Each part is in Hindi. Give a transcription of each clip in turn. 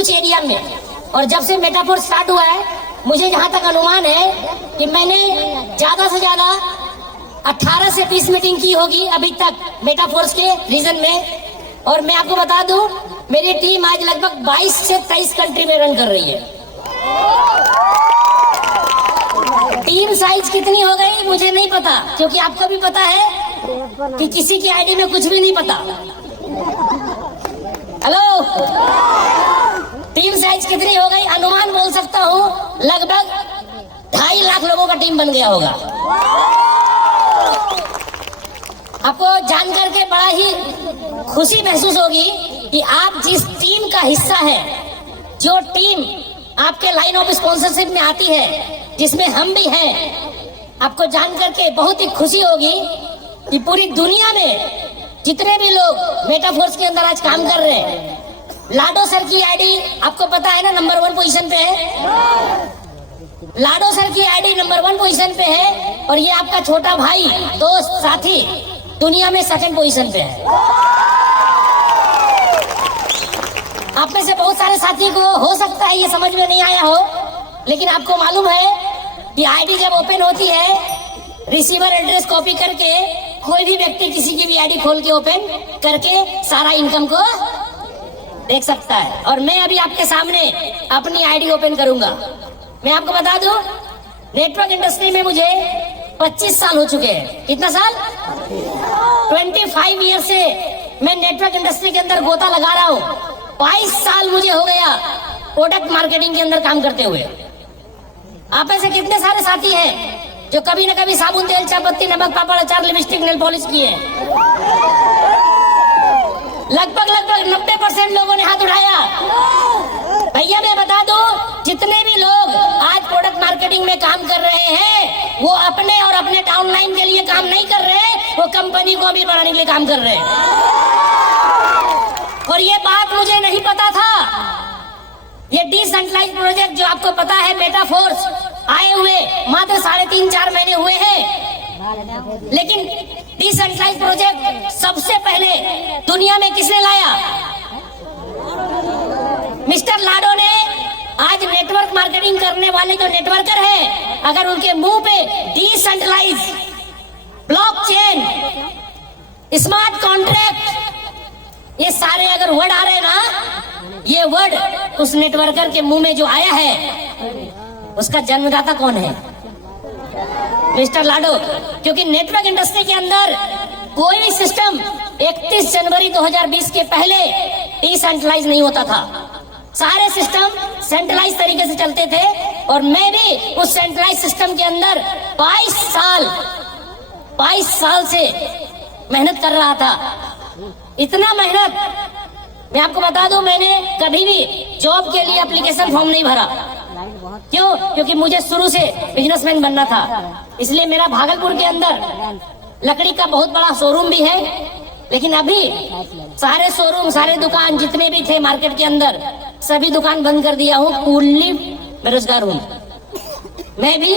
कुछ एरिया में। और जब से मेटाफोर्स स्टार्ट हुआ है, मुझे जहां तक अनुमान है कि मैंने ज्यादा से ज्यादा 18 से 20 मीटिंग की होगी अभी तक मेटाफोर्स के रीजन में। और मैं आपको बता दूं, मेरी टीम आज लगभग 22 से 23 कंट्री में रन कर रही है। टीम साइज कितनी हो गई मुझे नहीं पता, क्योंकि आपको भी पता है कि किसी की आईडी में कुछ भी नहीं पता। हेलो, टीम साइज कितनी हो गई अनुमान बोल सकता हूँ, लगभग 2.5 लाख लोगों का टीम बन गया होगा। आपको जानकर के बड़ा ही खुशी महसूस होगी कि आप जिस टीम का हिस्सा है, जो टीम आपके लाइन ऑफ स्पॉन्सरशिप में आती है, जिसमें हम भी हैं, आपको जानकर के बहुत ही खुशी होगी कि पूरी दुनिया में जितने भी लोग मेटाफोर्स के अंदर आज काम कर रहे हैं, लाडो सर की आईडी आपको पता है ना, नंबर 1 पोजीशन पे है। लाडो सर की आईडी नंबर 1 पोजीशन पे है, और ये आपका छोटा भाई, दोस्त, साथी दुनिया में 2nd पोजीशन पे है। आप में से बहुत सारे साथी को हो सकता है ये समझ में नहीं आया हो, लेकिन आपको मालूम है कि आईडी जब ओपन होती है, रिसीवर एड्रेस कॉपी करके कोई भी व्यक्ति किसी की भी आईडी खोल के ओपन करके सारा इनकम को देख सकता है। और मैं अभी आपके सामने अपनी आईडी ओपन करूंगा। मैं आपको बता दूं, नेटवर्क इंडस्ट्री में मुझे 25 साल हो चुके हैं। कितना साल? 25 ईयर से मैं नेटवर्क इंडस्ट्री के अंदर गोता लगा रहा हूँ। 22 साल मुझे हो गया प्रोडक्ट मार्केटिंग के अंदर काम करते हुए। आप में से कितने सारे साथी हैं जो कभी न कभी साबुन, तेल, चायपत्ती, नमक, पापड़, अचार, लिपस्टिक, नेल पॉलिश किए? लगभग 90% लोगों ने हाथ उठाया। भैया मैं बता दूं, जितने भी लोग आज प्रोडक्ट मार्केटिंग में काम कर रहे हैं, वो अपने और अपने डाउनलाइन के लिए काम नहीं कर रहे, वो कंपनी को भी बढ़ाने के लिए काम कर रहे हैं। और ये बात मुझे नहीं पता था। ये डिसेंट्रलाइज प्रोजेक्ट जो आपको पता है, मेटाफोर्स आए हुए मात्र 3.5-4 महीने हुए हैं, लेकिन डिसेंट्रलाइज प्रोजेक्ट सबसे पहले दुनिया में किसने लाया? मिस्टर लाडो ने। आज नेटवर्क मार्केटिंग करने वाले जो नेटवर्कर हैं, अगर उनके मुंह पे डिसेंट्रलाइज, ब्लॉकचेन, स्मार्ट कॉन्ट्रैक्ट, ये सारे अगर वर्ड आ रहे हैं ना, ये वर्ड उस नेटवर्कर के मुंह में जो आया है, उसका जन्मदाता कौन है? मिस्टर लाडो। क्योंकि नेटवर्क इंडस्ट्री के अंदर कोई भी सिस्टम 31 जनवरी 2020 के पहले डिसेंट्रलाइज नहीं होता था। सारे सिस्टम सेंट्रलाइज तरीके से चलते थे, और मैं भी उस सेंट्रलाइज सिस्टम के अंदर 22 साल से मेहनत कर रहा था। इतना मेहनत, मैं आपको बता दूं, मैंने कभी भी जॉब के लिए एप्लीकेशन फॉर्म नहीं भरा। क्यों? क्योंकि मुझे शुरू से बिजनेसमैन बनना था। इसलिए मेरा भागलपुर के अंदर लकड़ी का बहुत बड़ा शोरूम भी है, लेकिन अभी सारे शोरूम, सारे दुकान जितने भी थे मार्केट के अंदर, सभी दुकान बंद कर दिया हूँ। पूर्णली बेरोजगार हूँ। मैं भी,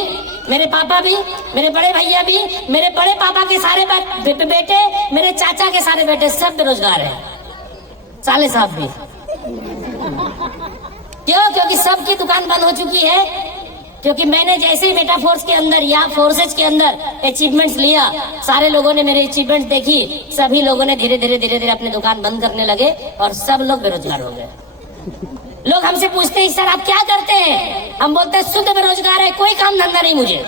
मेरे पापा भी, मेरे बड़े भैया भी, मेरे बड़े पापा के सारे बेटे, मेरे चाचा के सारे बेटे सब बेरोजगार हैं। साले साहब भी। क्यों? क्योंकि सबकी दुकान बंद हो चुकी है। क्योंकि मैंने जैसे ही मेटाफोर्स के अंदर या फोर्सेज के अंदर अचीवमेंट्स लिया, सारे लोगों ने मेरे अचीवमेंट देखी, सभी लोगों ने धीरे धीरे अपने दुकान बंद करने लगे और सब लोग बेरोजगार हो गए। लोग हमसे पूछते हैं, सर आप क्या करते हैं? हम बोलते हैं शुद्ध बेरोजगार है, कोई काम धंधा नहीं मुझे।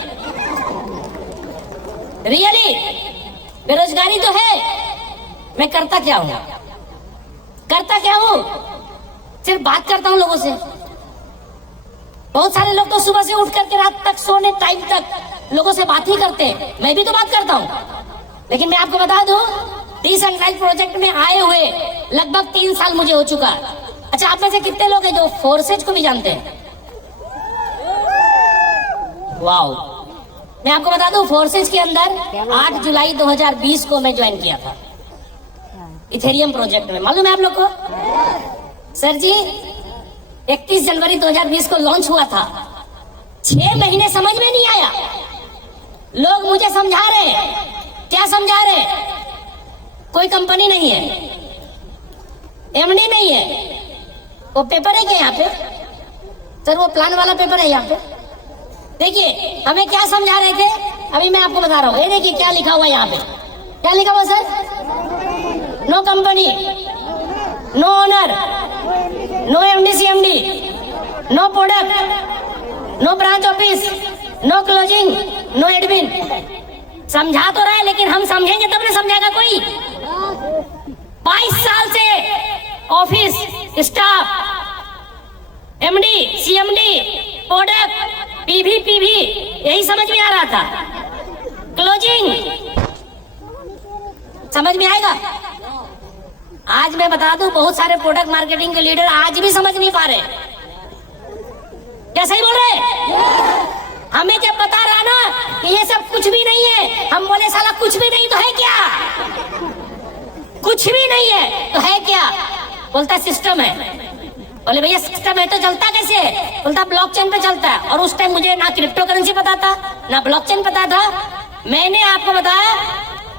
रियली बेरोजगारी तो है। मैं करता क्या हूँ? सिर्फ बात करता हूँ लोगों से। बहुत सारे लोग तो सुबह से उठ करके रात तक सोने टाइम तक लोगों से बात ही करते हैं। मैं भी तो बात करता हूँ। लेकिन मैं आपको बता दूं, डिसेंट्रलाइज प्रोजेक्ट में आए हुए लगभग 3 साल मुझे हो चुका। अच्छा, आप में से कितने लोग हैं जो फोर्सेज को भी जानते हैं? वाओ। मैं आपको बता दूं, फोर्सेज के अंदर 8 जुलाई 2020 को मैं ज्वाइन किया था इथेरियम प्रोजेक्ट में। मालूम है आप लोग को? सर जी, 31 जनवरी 2020 को लॉन्च हुआ था। 6 महीने समझ में नहीं आया। लोग मुझे समझा रहे हैं। क्या समझा रहे? कोई कंपनी नहीं है, एमडी नहीं है, वो पेपर है क्या यहाँ पे सर? वो प्लान वाला पेपर है यहाँ पे। देखिए हमें क्या समझा रहे थे, अभी मैं आपको बता रहा हूँ। ये देखिए क्या लिखा हुआ है यहाँ पे, क्या लिखा हुआ sir? No company, no owner, no MD CMD, no product, no branch office, no closing, no admin. समझा तो रहा है लेकिन हम समझेंगे तब ना समझाएगा कोई। 22 साल से office staff, MD CMD, product, PV यही समझ में आ रहा था। क्लोजिंग समझ में आएगा? आज मैं बता दूं बहुत सारे प्रोडक्ट मार्केटिंग के लीडर आज भी समझ नहीं पा रहे। क्या सही बोल रहे? हमें जब बता रहा ना कि ये सब कुछ भी नहीं है, हम बोले साला कुछ भी नहीं तो है क्या? कुछ भी नहीं है तो है क्या? बोलता सिस्टम है। बोले भैया सिस्टम है तो चलता कैसे? बोलता ब्लॉकचेन पे चलता है। और उस टाइम मुझे ना क्रिप्टो करेंसी पता था ना ब्लॉकचेन पता था। मैंने आपको बताया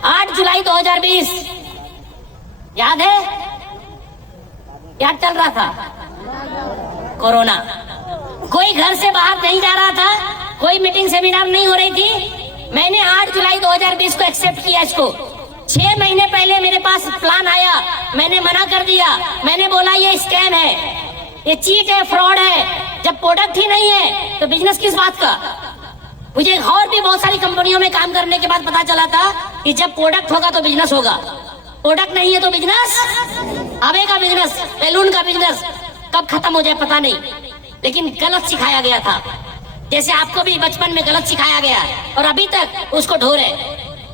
8 जुलाई 2020, याद है? क्या चल रहा था? कोरोना। कोई घर से बाहर नहीं जा रहा था, कोई मीटिंग सेमिनार नहीं हो रही थी। मैंने 8 जुलाई 2020 को एक्सेप्ट किया इसको। 6 महीने पहले मेरे पास प्लान आया, मैंने मना कर दिया। मैंने बोला ये स्कैम है, ये चीट है, फ्रॉड है। जब प्रोडक्ट ही नहीं है तो बिजनेस किस बात का? मुझे और भी बहुत सारी कंपनियों में काम करने के बाद पता चला था कि जब प्रोडक्ट होगा तो बिजनेस होगा, प्रोडक्ट नहीं है तो बिजनेस आवे का बिजनेस, बैलून का बिजनेस कब खत्म हो जाए पता नहीं। लेकिन गलत सिखाया गया था, जैसे आपको भी बचपन में गलत सिखाया गया है और अभी तक उसको ढो रहे।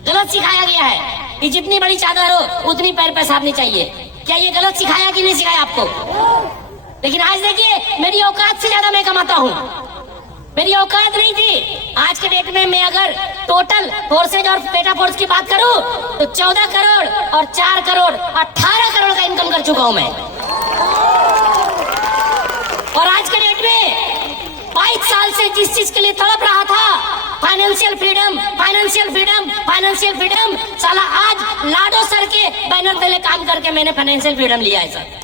गलत सिखाया गया है कि जितनी बड़ी चादर हो उतनी पैर पेशाबनी चाहिए। क्या ये गलत सिखाया कि नहीं सिखाया आपको? लेकिन आज देखिए मेरी औकात से ज्यादा मैं कमाता हूँ। मेरी औकात नहीं थी। आज के डेट में मैं अगर टोटल फोर्सेज और पेटा फोर्स की बात करूं तो 14 करोड़ और 4 करोड़ 18 करोड़ का इनकम कर चुका हूं मैं। और आज के डेट में 22 साल से जिस चीज के लिए तड़प रहा था, financial freedom, financial freedom, financial freedom, साला आज लाडो सर के बैनर तले काम करके मैंने फाइनेंशियल फ्रीडम लिया है सर।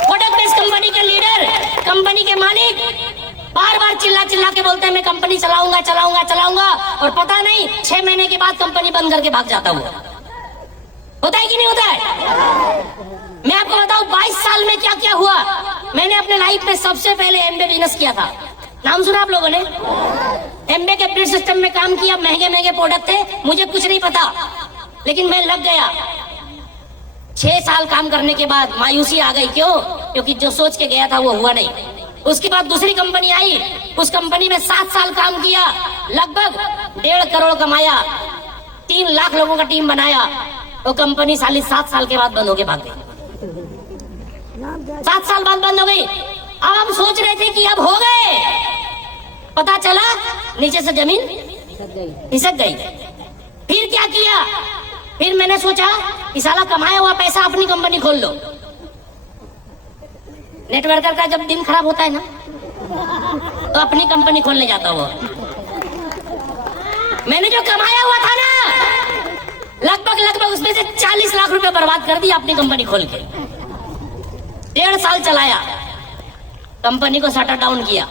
प्रोडक्ट बेस्ड कंपनी के लीडर, कंपनी के मालिक बार बार चिल्ला चिल्ला के बोलते हैं मैं कंपनी चलाऊंगा चलाऊंगा चलाऊंगा, और पता नहीं 6 महीने के बाद कंपनी बंद करके भाग जाता हुआ। होता है कि नहीं होता है? मैं आपको बताऊं 22 साल में क्या क्या हुआ। मैंने अपने लाइफ में सबसे पहले एमबे बिजनेस किया था। नाम सुना आप लोगों ने? एमबे के बिड सिस्टम में काम किया। महंगे महंगे प्रोडक्ट थे, मुझे कुछ नहीं पता, लेकिन मैं लग गया। 6 साल काम करने के बाद मायूसी आ गई। क्यों? क्योंकि जो सोच के गया था वो हुआ नहीं। उसके बाद दूसरी कंपनी आई, उस कंपनी में 7 साल काम किया, लगभग 1.5 करोड़ कमाया, 3 लाख लोगों का टीम बनाया। वो कंपनी साली 7 साल के बाद बंद होके भाग गई। 7 साल बाद बंद हो गई। अब हम सोच रहे थे कि अब हो गए, पता चला नीचे से जमीन खिसक गई। फिर क्या किया? फिर मैंने सोचा कि साला कमाया हुआ पैसा अपनी कंपनी खोल लो। नेटवर्कर का जब दिन खराब होता है ना तो अपनी कंपनी खोलने जाता हुआ। मैंने जो कमाया हुआ था ना लगभग उसमें से 40 लाख रुपए बर्बाद कर दिया अपनी कंपनी खोल के। 1.5 साल चलाया, कंपनी को शटर डाउन किया।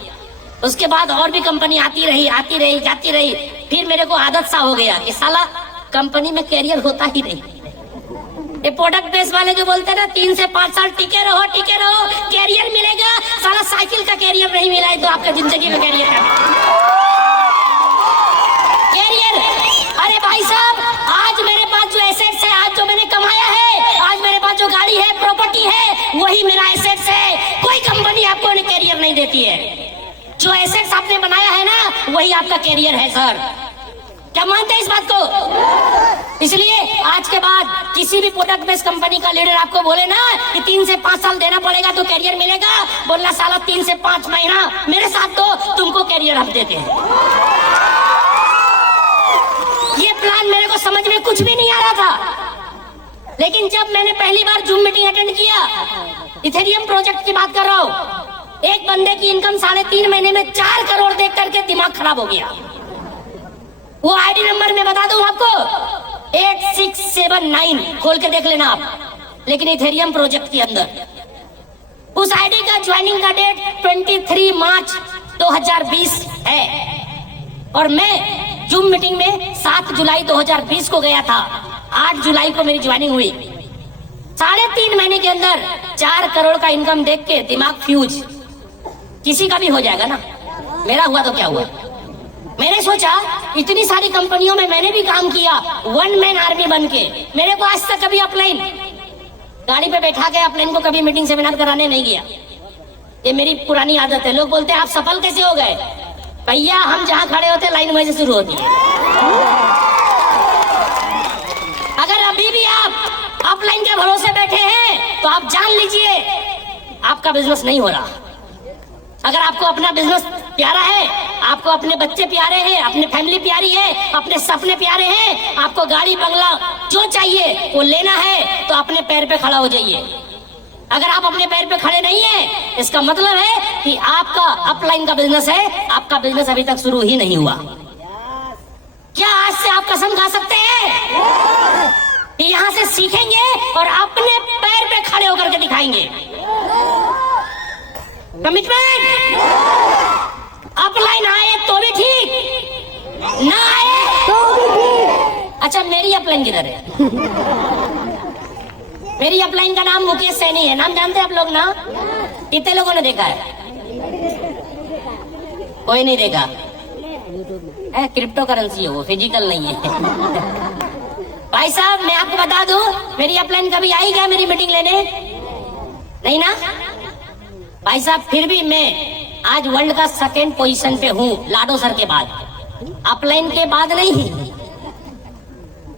उसके बाद और भी कंपनी आती रही जाती रही। फिर मेरे को आदत सा हो गया कि साला कंपनी में कैरियर होता ही नहीं। ये प्रोडक्ट बेस वाले जो बोलते हैं ना 3 से 5 साल टिके रहो कैरियर मिलेगा, साला साइकिल का कैरियर नहीं मिला है तो आपका जिंदगी का कैरियर है। कैरियर, अरे भाई साहब आज मेरे पास जो एसेट्स है, आज जो मैंने कमाया है, आज मेरे पास जो गाड़ी है, प्रॉपर्टी है, वही मेरा एसेट्स है। कोई कंपनी आपको कैरियर नहीं देती है। जो एसेट्स आपने बनाया है ना वही आपका कैरियर है सर। क्या मानते हैं इस बात को? इसलिए आज के बाद किसी भी प्रोडक्ट बेस्ड कंपनी का लीडर आपको बोले ना कि 3 से 5 साल देना पड़ेगा तो कैरियर मिलेगा, बोलना साला 3 से 5 महीना मेरे साथ दो, तुमको कैरियर हम देते हैं। ये प्लान मेरे को समझ में कुछ भी नहीं आ रहा था, लेकिन जब मैंने पहली बार जूम मीटिंग अटेंड किया, इथेरियम प्रोजेक्ट की बात कर रहा हूँ, एक बंदे की इनकम 3.5 महीने में 4 करोड़ देख करके दिमाग खराब हो गया। वो आईडी नंबर मैं बता दूं आपको 8679, खोल के देख लेना आप। लेकिन इथेरियम प्रोजेक्ट के अंदर उस आईडी का ज्वाइनिंग का डेट 23 मार्च 2020 है और मैं जूम मीटिंग में 7 जुलाई 2020 को गया था। 8 जुलाई को मेरी ज्वाइनिंग हुई। 3.5 महीने के अंदर 4 करोड़ का इनकम देख के दिमाग फ्यूज। किसी का भी हो जाएगा ना, मेरा हुआ तो क्या हुआ। मैंने सोचा इतनी सारी कंपनियों में मैंने भी काम किया, 1 मैन आर्मी बन के। मेरे को आज तक कभी अपलाइन गाड़ी पे बैठा के अपलाइन को कभी मीटिंग सेमिनार कराने नहीं गया। ये मेरी पुरानी आदत है। लोग बोलते हैं आप सफल कैसे हो गए? भैया हम जहां खड़े होते लाइन वहीं से शुरू होती है। अगर अभी भी आप अपलाइन के भरोसे बैठे हैं तो आप जान लीजिए आपका बिजनेस नहीं हो रहा। अगर आपको अपना बिजनेस प्यारा है, आपको अपने बच्चे प्यारे हैं, अपनी फैमिली प्यारी है, अपने सपने प्यारे हैं, आपको गाड़ी बंगला जो चाहिए वो लेना है तो अपने पैर पे खड़ा हो जाइए। अगर आप अपने पैर पे खड़े नहीं है इसका मतलब है कि आपका अपलाइन का बिजनेस है, आपका बिजनेस अभी तक शुरू ही नहीं हुआ। क्या आज से आप कसम खा सकते हैं कि यहां से सीखेंगे और अपने पैर पे खड़े होकर के दिखाएंगे? कमिटमेंट। अपलाइन आए तो भी ठीक, ना आए तो भी ठीक। अच्छा मेरी अपलाइन किधर है? मेरी अपलाइन का नाम मुकेश सैनी है। नाम जानते हैं आप लोग ना? कितने लोगों ने देखा है? कोई नहीं देखा। क्रिप्टो करेंसी है वो, फिजिकल नहीं है। भाई साहब मैं आपको बता दूं, मेरी अपलाइन कभी आई क्या मेरी मीटिंग लेने? नहीं ना भाई साहब। फिर भी मैं आज वर्ल्ड का 2nd पोजीशन पे हूँ लाडो सर के बाद। अपलाइन के बाद नहीं,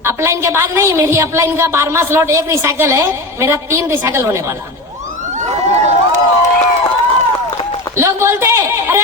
अपलाइन के बाद नहीं। मेरी अपलाइन का 12वां स्लॉट 1 रिसाइकल है, मेरा 3 रिसाइकल होने वाला। लोग बोलते अरे